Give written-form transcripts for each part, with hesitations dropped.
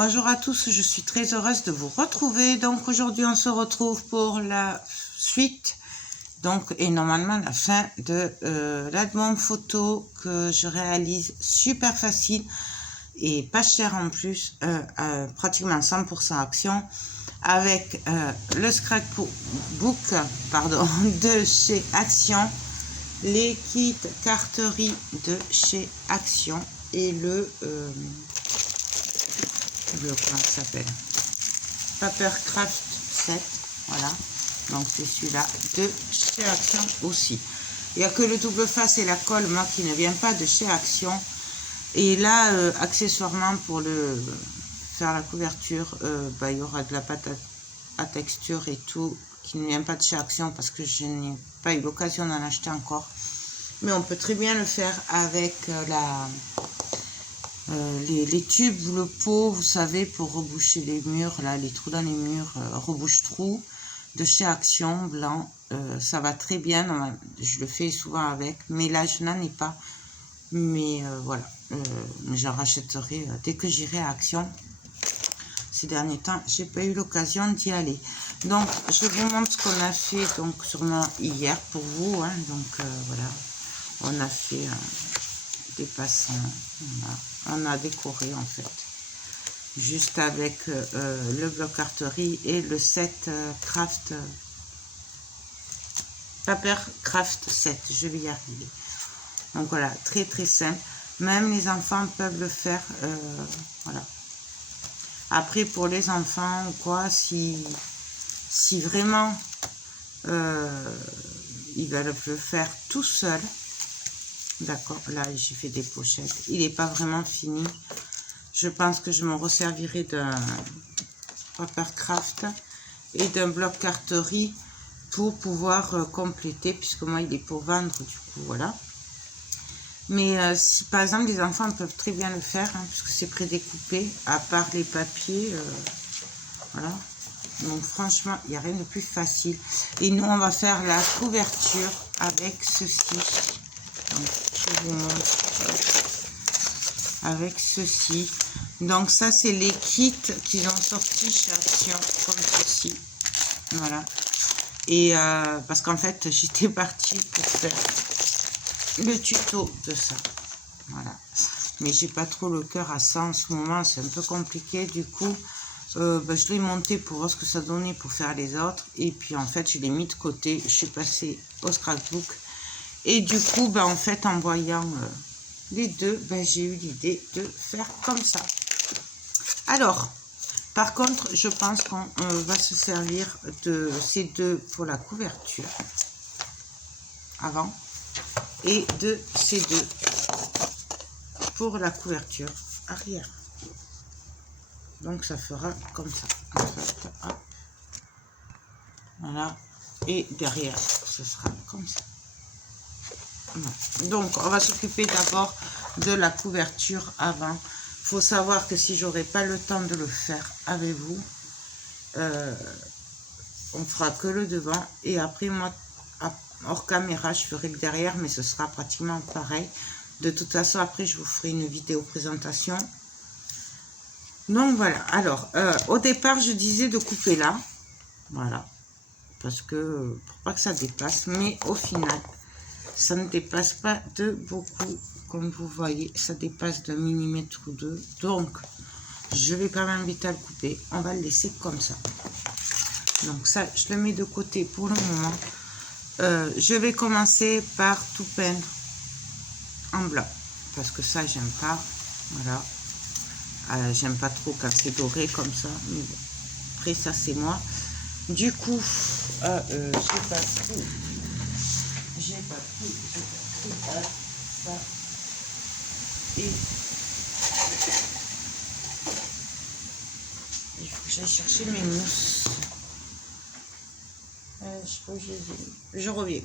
Bonjour à tous, je suis très heureuse de vous retrouver. Donc aujourd'hui on se retrouve pour la suite, donc et normalement la fin de l'album photo que je réalise super facile et pas cher en plus, pratiquement 100% action, avec le scrapbook de chez Action, les kits carterie de chez Action et le comment ça s'appelle, Papercraft 7, voilà, donc c'est celui-là de chez Action aussi. Il n'y a que le double face et la colle, moi, qui ne vient pas de chez Action. Et là, accessoirement, pour faire la couverture, il y aura de la pâte à texture et tout, qui ne vient pas de chez Action, parce que je n'ai pas eu l'occasion d'en acheter encore. Mais on peut très bien le faire avec les tubes ou le pot, vous savez, pour reboucher les murs, là, les trous dans les murs, rebouche-trous de chez Action, blanc. Ça va très bien, je le fais souvent avec, mais là, je n'en ai pas. Mais voilà, j'en rachèterai dès que j'irai à Action. Ces derniers temps, j'ai pas eu l'occasion d'y aller. Donc, je vous montre ce qu'on a fait, donc sûrement hier pour vous. Hein, donc, voilà, on a fait des passants. On a décoré en fait, juste avec le bloc carterie et le set craft, Papercraft 7, je vais y arriver. Donc voilà, très très simple, même les enfants peuvent le faire, voilà. Après pour les enfants ou quoi, si vraiment ils veulent le faire tout seul, d'accord, là j'ai fait des pochettes, il n'est pas vraiment fini. Je pense que je me resservirai d'un Papercraft et d'un bloc carterie pour pouvoir compléter, puisque moi il est pour vendre, du coup voilà. Mais si par exemple les enfants peuvent très bien le faire, hein, puisque c'est prédécoupé, à part les papiers, voilà. Donc franchement, il n'y a rien de plus facile. Et nous, on va faire la couverture avec ceci. Donc, je vous montre avec ceci. Donc ça, c'est les kits qu'ils ont sortis chez Action, comme ceci. Voilà. Et parce qu'en fait, j'étais partie pour faire le tuto de ça, voilà, mais j'ai pas trop le cœur à ça en ce moment, c'est un peu compliqué. Du coup je l'ai monté pour voir ce que ça donnait pour faire les autres, et puis en fait je l'ai mis de côté, je suis passée au scrapbook, et du coup en fait en voyant les deux, j'ai eu l'idée de faire comme ça. Alors par contre, je pense qu'on va se servir de ces deux pour la couverture avant, et de ces deux pour la couverture arrière. Donc ça fera comme ça en fait, hop. Voilà, et derrière ce sera comme ça. Voilà. Donc on va s'occuper d'abord de la couverture avant. Faut savoir que si j'aurai pas le temps de le faire avec vous, on fera que le devant, et après moi hors caméra je ferai le derrière, mais ce sera pratiquement pareil. De toute façon après je vous ferai une vidéo présentation. Donc voilà, alors au départ je disais de couper là, voilà, parce que pour pas que ça dépasse, mais au final ça ne dépasse pas de beaucoup, comme vous voyez, ça dépasse d'un millimètre ou deux, donc je vais pas m'embêter à le couper, on va le laisser comme ça. Donc ça je le mets de côté pour le moment. Je vais commencer par tout peindre en blanc, parce que ça j'aime pas, voilà. J'aime pas trop quand c'est doré comme ça, mais bon, après ça c'est moi. Du coup j'ai pas pris ça, et il faut que j'aille chercher mes mousses. Je crois que je les ai. Je reviens.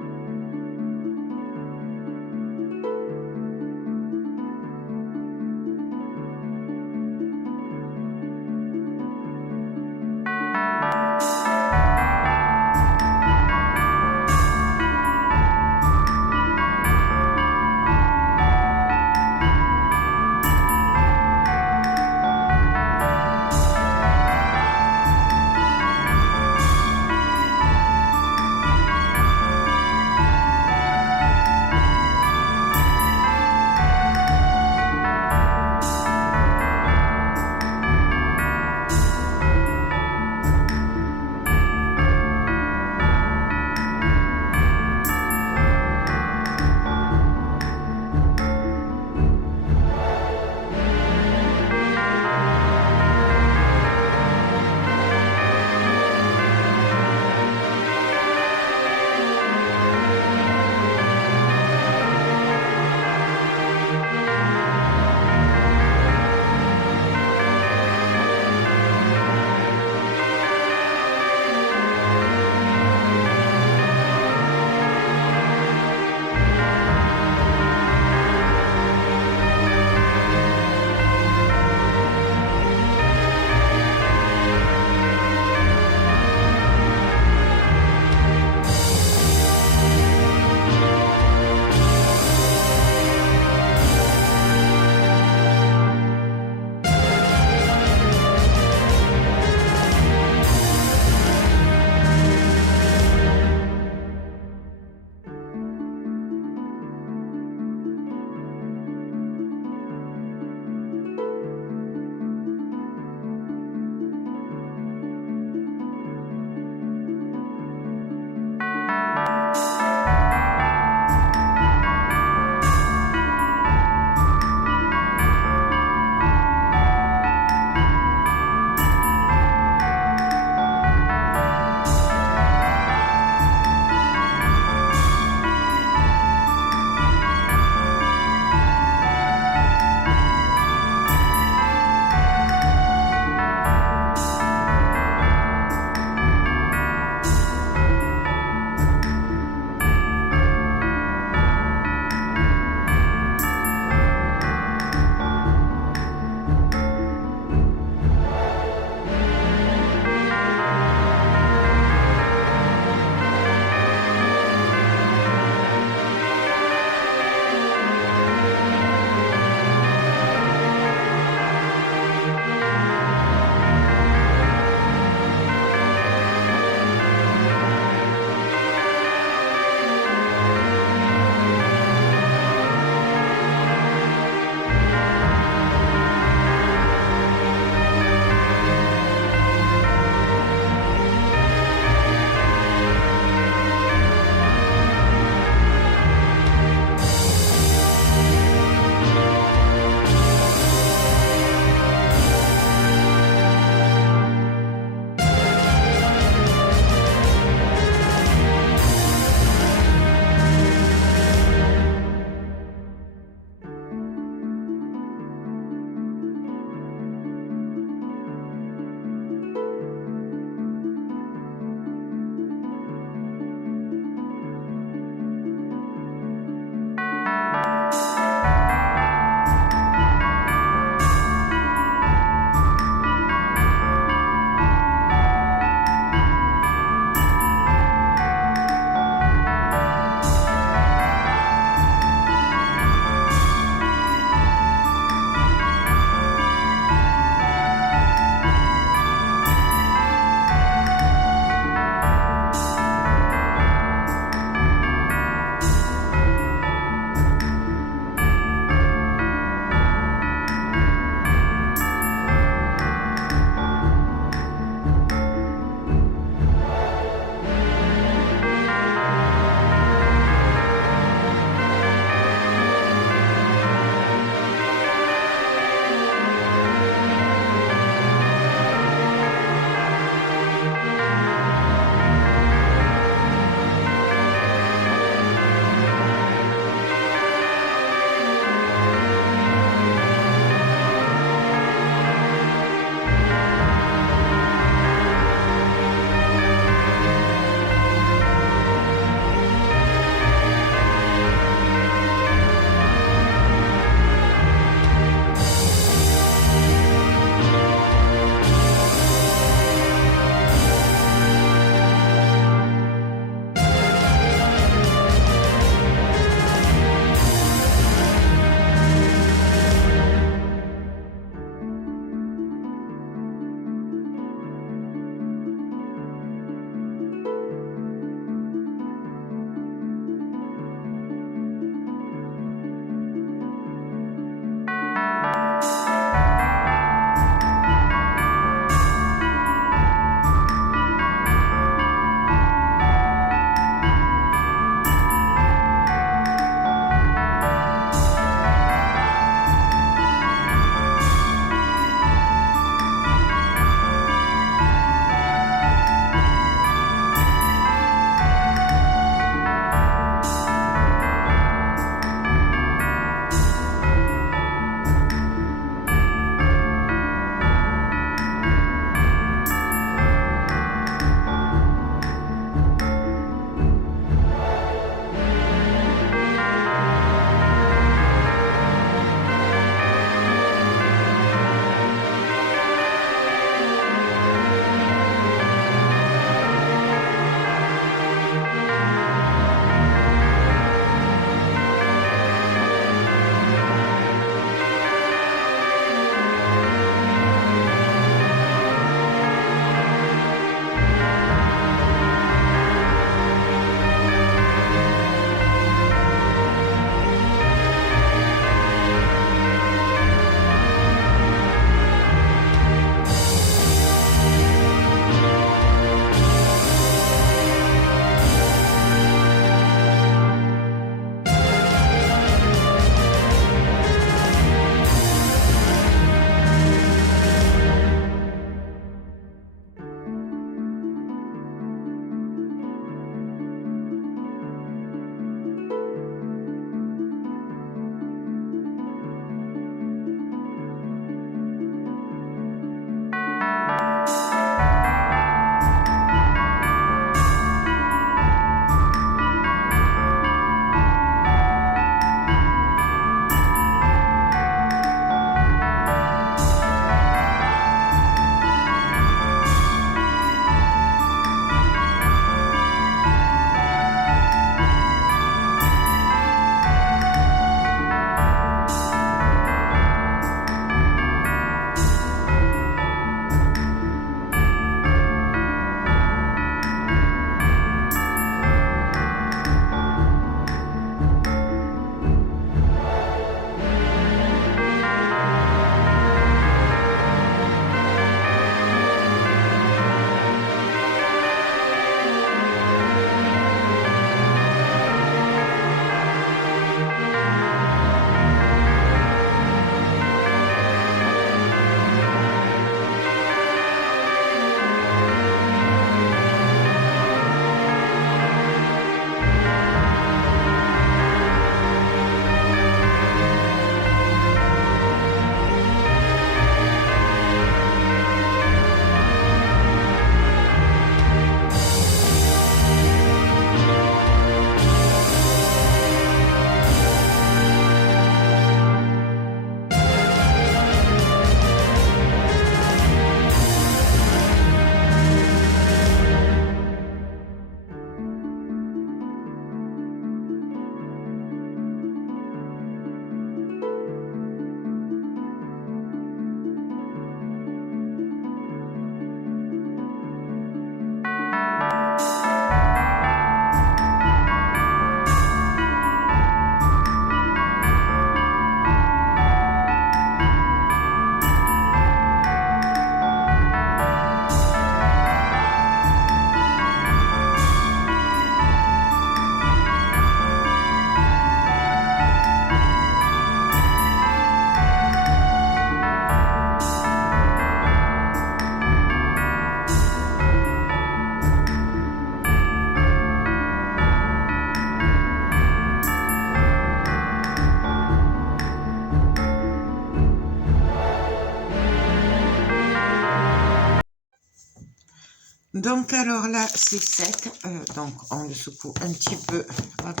Donc alors là, c'est sec. Donc on le secoue un petit peu, hop,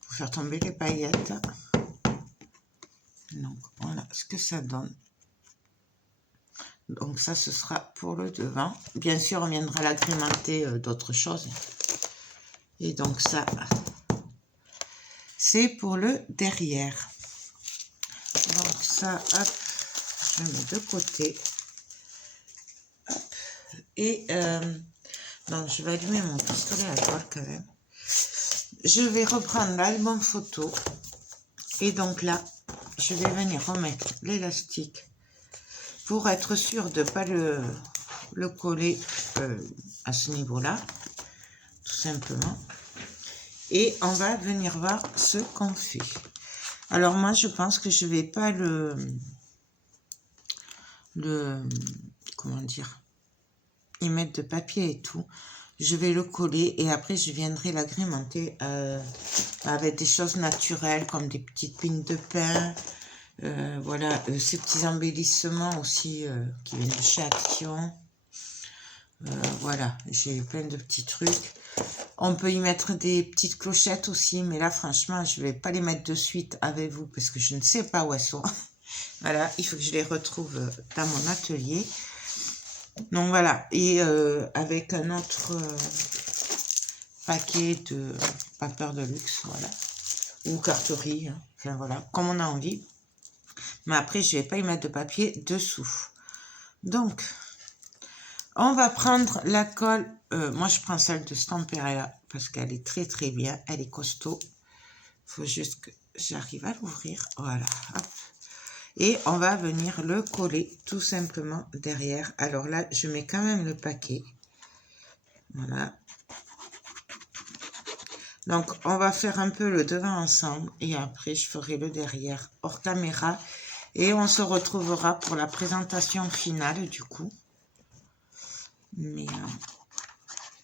pour faire tomber les paillettes. Donc voilà ce que ça donne. Donc ça, ce sera pour le devant. Bien sûr, on viendra l'agrémenter d'autres choses. Et donc ça, c'est pour le derrière. Donc ça, hop, je mets de côté. Hop. Et donc je vais allumer mon pistolet à colle quand même. Je vais reprendre l'album photo. Et donc là, je vais venir remettre l'élastique pour être sûr de ne pas le coller à ce niveau-là, tout simplement. Et on va venir voir ce qu'on fait. Alors moi, je pense que je vais pas comment dire, y mettre de papier et tout. Je vais le coller et après, je viendrai l'agrémenter avec des choses naturelles comme des petites pignes de pain. Voilà, ces petits embellissements aussi qui viennent de chez Action. Voilà, j'ai plein de petits trucs. On peut y mettre des petites clochettes aussi, mais là, franchement, je vais pas les mettre de suite avec vous parce que je ne sais pas où elles sont. Voilà, il faut que je les retrouve dans mon atelier. Donc voilà, et avec un autre paquet de papier de luxe, voilà, ou carterie, hein. Enfin voilà, comme on a envie. Mais après, je vais pas y mettre de papier dessous. Donc, on va prendre la colle. Moi, je prends celle de Stamperia parce qu'elle est très très bien. Elle est costaud. Il faut juste que j'arrive à l'ouvrir. Voilà. Hop. Et on va venir le coller tout simplement derrière. Alors là, je mets quand même le paquet. Voilà. Donc, on va faire un peu le devant ensemble. Et après, je ferai le derrière hors caméra. Et on se retrouvera pour la présentation finale du coup. Mais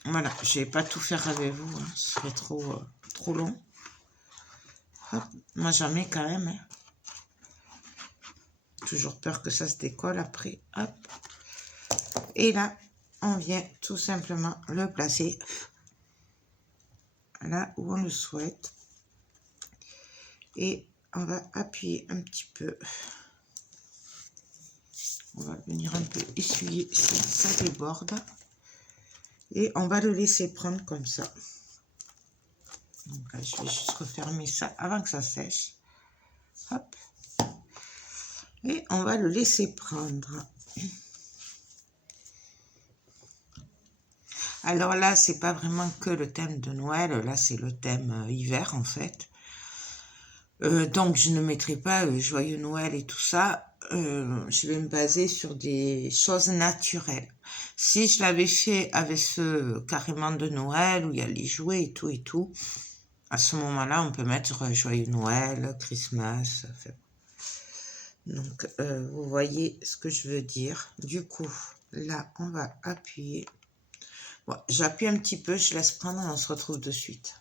voilà, je vais pas tout faire avec vous, hein. Ce serait trop long. Hop. Moi j'en mets quand même, hein. Toujours peur que ça se décolle après. Hop. Et là, on vient tout simplement le placer là où on le souhaite. Et on va appuyer un petit peu. On va venir un peu essuyer si ça déborde. Et on va le laisser prendre comme ça. Donc là, je vais juste refermer ça avant que ça sèche. Hop. Et on va le laisser prendre. Alors là, c'est pas vraiment que le thème de Noël. Là, c'est le thème hiver, en fait. Donc, je ne mettrai pas Joyeux Noël et tout ça. Je vais me baser sur des choses naturelles. Si je l'avais fait avec ce carrément de Noël, où il y a les jouets et tout, à ce moment-là, on peut mettre Joyeux Noël, Christmas. Enfin. Donc, vous voyez ce que je veux dire. Du coup, là, on va appuyer. Bon, j'appuie un petit peu, je laisse prendre et on se retrouve de suite.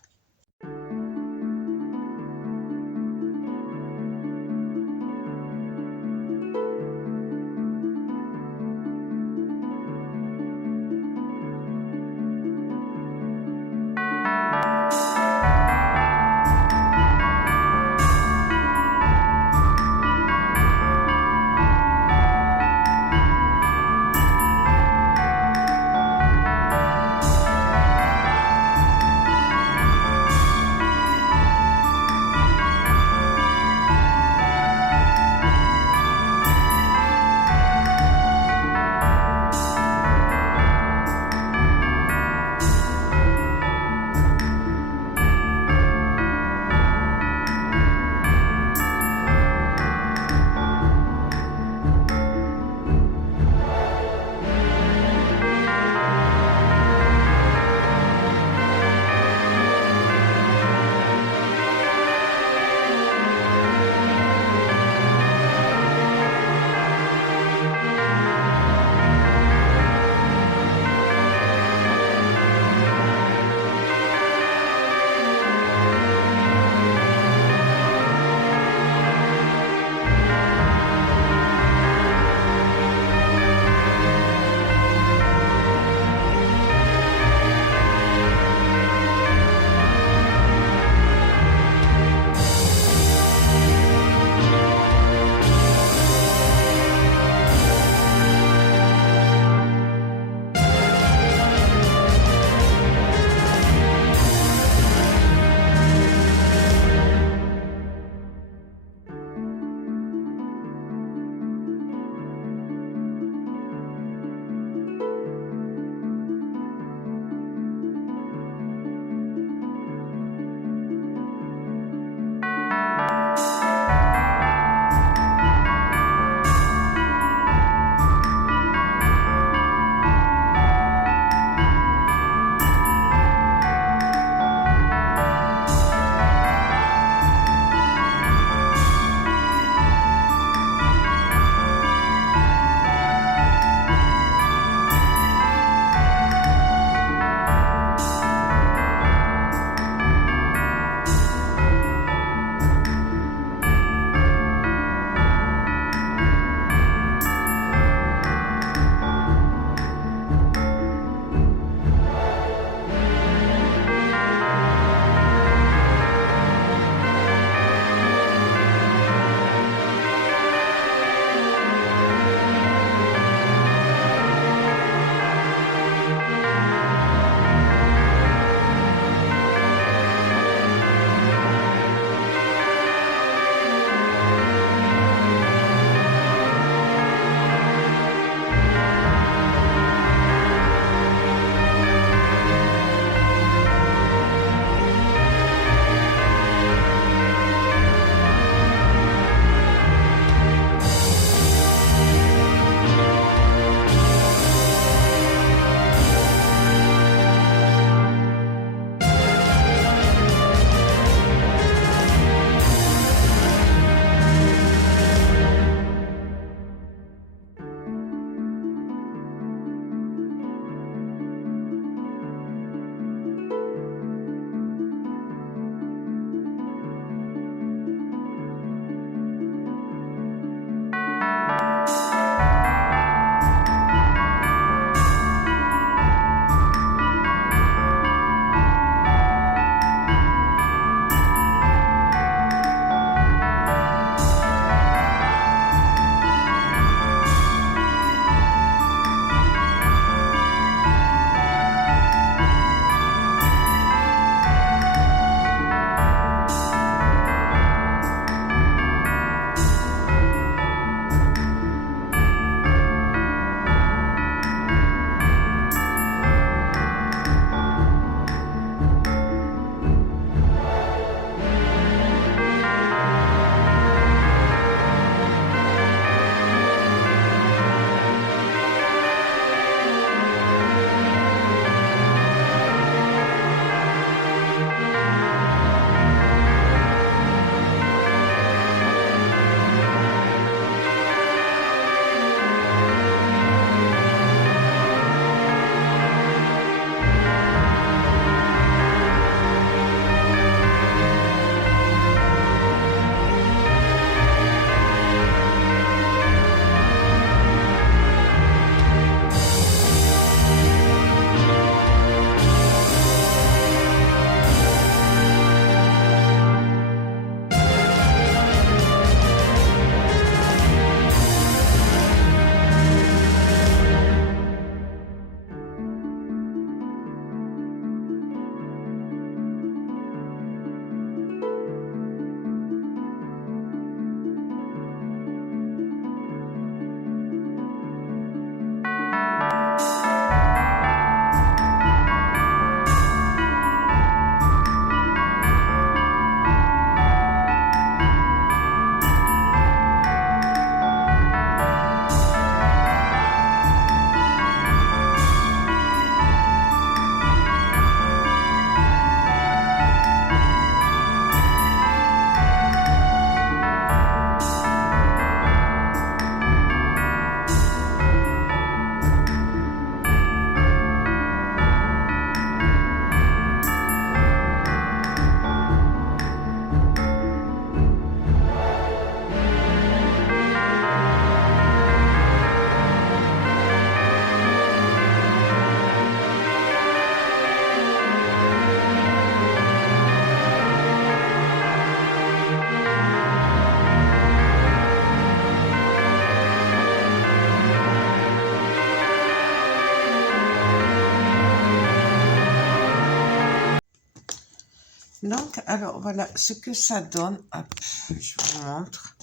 Donc, alors, voilà ce que ça donne. Hop, je vous montre.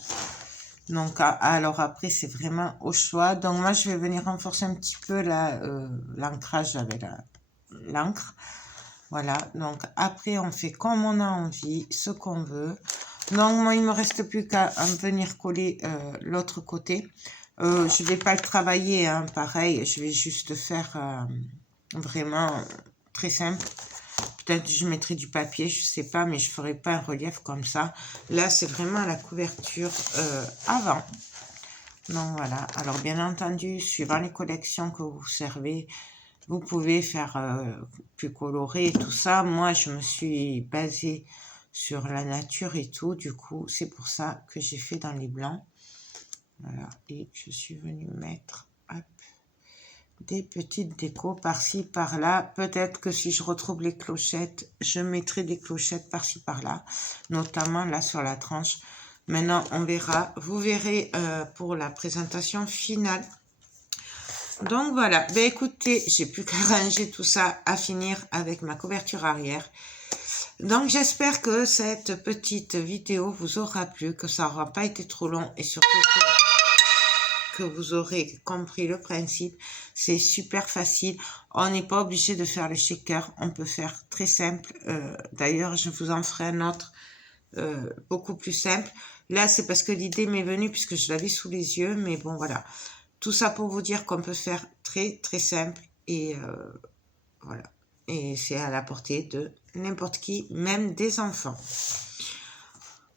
Donc, alors après, c'est vraiment au choix. Donc, moi, je vais venir renforcer un petit peu l'ancrage avec l'encre. Voilà, donc après, on fait comme on a envie, ce qu'on veut. Donc, moi, il me reste plus qu'à venir coller l'autre côté. Je vais pas le travailler, hein, pareil. Je vais juste faire vraiment très simple. Peut-être que je mettrai du papier, je sais pas, mais je ferai pas un relief comme ça. Là, c'est vraiment la couverture avant. Donc, voilà. Alors, bien entendu, suivant les collections que vous servez, vous pouvez faire plus coloré et tout ça. Moi, je me suis basée sur la nature et tout. Du coup, c'est pour ça que j'ai fait dans les blancs. Voilà. Et je suis venue mettre hop, des petites décos par-ci, par-là. Peut-être que si je retrouve les clochettes, je mettrai des clochettes par-ci, par-là. Notamment là sur la tranche. Maintenant, on verra. Vous verrez pour la présentation finale. Donc voilà, ben écoutez, j'ai plus qu'à ranger tout ça, à finir avec ma couverture arrière. Donc j'espère que cette petite vidéo vous aura plu, que ça n'aura pas été trop long et surtout que vous aurez compris le principe. C'est super facile, on n'est pas obligé de faire le shaker, on peut faire très simple. D'ailleurs, je vous en ferai un autre beaucoup plus simple. Là, c'est parce que l'idée m'est venue puisque je l'avais sous les yeux, mais bon voilà. Tout ça pour vous dire qu'on peut faire très très simple et voilà. Et c'est à la portée de n'importe qui, même des enfants.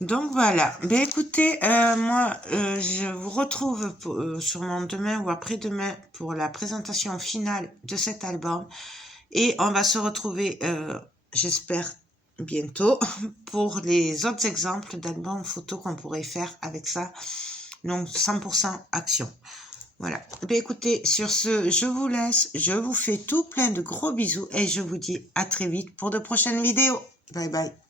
Donc voilà. Ben écoutez, moi je vous retrouve sûrement demain ou après-demain pour la présentation finale de cet album. Et on va se retrouver, j'espère, bientôt pour les autres exemples d'albums photos qu'on pourrait faire avec ça. Donc 100% action. Voilà. Ben écoutez, sur ce, je vous laisse. Je vous fais tout plein de gros bisous et je vous dis à très vite pour de prochaines vidéos. Bye bye.